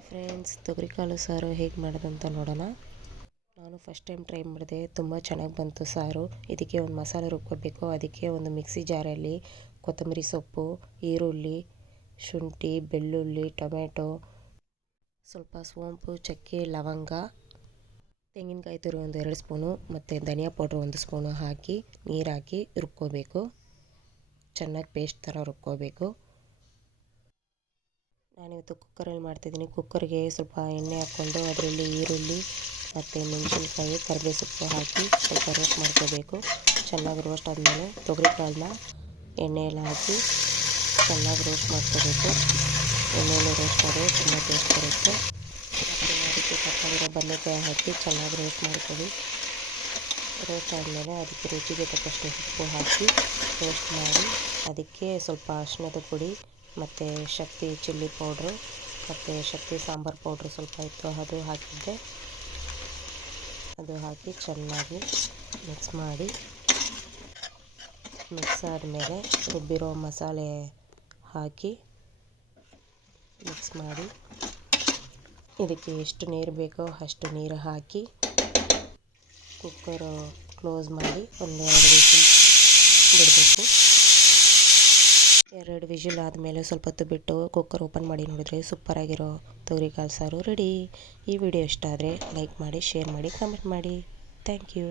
Hi friends, ತೊಗರಿಕಾಳು ಸಾರು ಹೇಗೆ ಮಾಡೋದಂತ ನೋಡೋಣ. ನಾನು ಫಸ್ಟ್ ಟೈಮ್ ಟ್ರೈ ಮಾಡಿದೆ, ತುಂಬ ಚೆನ್ನಾಗಿ ಬಂತು ಸಾರು. ಇದಕ್ಕೆ ಒಂದು ಮಸಾಲೆ ರುಬ್ಕೋಬೇಕು. ಅದಕ್ಕೆ ಒಂದು ಮಿಕ್ಸಿ ಜಾರಲ್ಲಿ ಕೊತ್ತಂಬರಿ ಸೊಪ್ಪು, ಈರುಳ್ಳಿ, ಶುಂಠಿ, ಬೆಳ್ಳುಳ್ಳಿ, ಟೊಮೆಟೊ, ಸ್ವಲ್ಪ ಸೋಂಪು, ಚಕ್ಕೆ, ಲವಂಗ, ತೆಂಗಿನಕಾಯಿ ತುರಿ ಒಂದು 2 ಸ್ಪೂನು ಮತ್ತು ಧನಿಯಾ ಪೌಡ್ರ್ 1 ಸ್ಪೂನು ಹಾಕಿ ನೀರು ಹಾಕಿ ರುಬ್ಕೋಬೇಕು. ಚೆನ್ನಾಗಿ ಪೇಸ್ಟ್ ಥರ ರುಬ್ಕೋಬೇಕು. ನಾನಿವತ್ತು ಕುಕ್ಕರಲ್ಲಿ ಮಾಡ್ತಿದ್ದೀನಿ. ಕುಕ್ಕರ್ಗೆ ಸ್ವಲ್ಪ ಎಣ್ಣೆ ಹಾಕ್ಕೊಂಡು ಅದರಲ್ಲಿ ಈರುಳ್ಳಿ ಮತ್ತು ಮೆಣಸಿನ್ಕಾಯಿ, ಕರಿಬೇವು ಸೊಪ್ಪು ಹಾಕಿ ಸ್ವಲ್ಪ ರೋಸ್ಟ್ ಮಾಡ್ಕೋಬೇಕು. ಚೆನ್ನಾಗಿ ರೋಸ್ಟ್ ಆದಮೇಲೆ ತೊಗರಿಕಾಳನ್ನ ಎಣ್ಣೆಯಲ್ಲಿ ಹಾಕಿ ಚೆನ್ನಾಗಿ ರೋಸ್ಟ್ ಮಾಡ್ಕೋಬೇಕು. ಎಣ್ಣೆಯಲ್ಲಿ ರೋಸ್ಟ್ ಆದರೆ ತುಂಬ ಟೇಸ್ಟ್ ಬರುತ್ತೆ. ಮತ್ತು ಅದಕ್ಕೆ ತಕ್ಕೊಂಡಿರೋ ಬದನೆಕಾಯಿ ಹಾಕಿ ಚೆನ್ನಾಗಿ ರೋಸ್ಟ್ ಮಾಡ್ಕೊಳ್ಳಿ. ರೋಸ್ಟ್ ಆದಮೇಲೆ ಅದಕ್ಕೆ ರುಚಿಗೆ ತಕ್ಕಷ್ಟು ಉಪ್ಪು ಹಾಕಿ ರೋಸ್ಟ್ ಮಾಡಿ ಅದಕ್ಕೆ ಸ್ವಲ್ಪ ಅರಿಶಿಣದ ಪುಡಿ ಮತ್ತು ಶಕ್ತಿ ಚಿಲ್ಲಿ ಪೌಡ್ರು ಮತ್ತು ಶಕ್ತಿ ಸಾಂಬಾರು ಪೌಡ್ರು ಸ್ವಲ್ಪ ಇತ್ತು, ಅದು ಹಾಕಿದ್ದೆ. ಅದು ಹಾಕಿ ಚೆನ್ನಾಗಿ ಮಿಕ್ಸ್ ಮಾಡಿ, ಮಿಕ್ಸ್ ಆದಮೇಲೆ ರುಬ್ಬಿರೋ ಮಸಾಲೆ ಹಾಕಿ ಮಿಕ್ಸ್ ಮಾಡಿ ಇದಕ್ಕೆ ಎಷ್ಟು ನೀರು ಬೇಕೋ ಅಷ್ಟು ನೀರು ಹಾಕಿ ಕುಕ್ಕರು ಕ್ಲೋಸ್ ಮಾಡಿ ಒಂದು 2 ವಿಸಿಲ್ ಬಿಡಬೇಕು. 2 ವಿಸಿಲ್ ಆದಮೇಲೆ ಸ್ವಲ್ಪ ಹೊತ್ತು ಬಿಟ್ಟು ಕುಕ್ಕರ್ ಓಪನ್ ಮಾಡಿ ನೋಡಿದ್ರೆ ಸೂಪರಾಗಿರೋ ತೊಗರಿಕಾಳು ಸಾರು ರೆಡಿ. ಈ ವಿಡಿಯೋ ಇಷ್ಟ ಆದರೆ ಲೈಕ್ ಮಾಡಿ, ಶೇರ್ ಮಾಡಿ, ಕಮೆಂಟ್ ಮಾಡಿ. Thank you.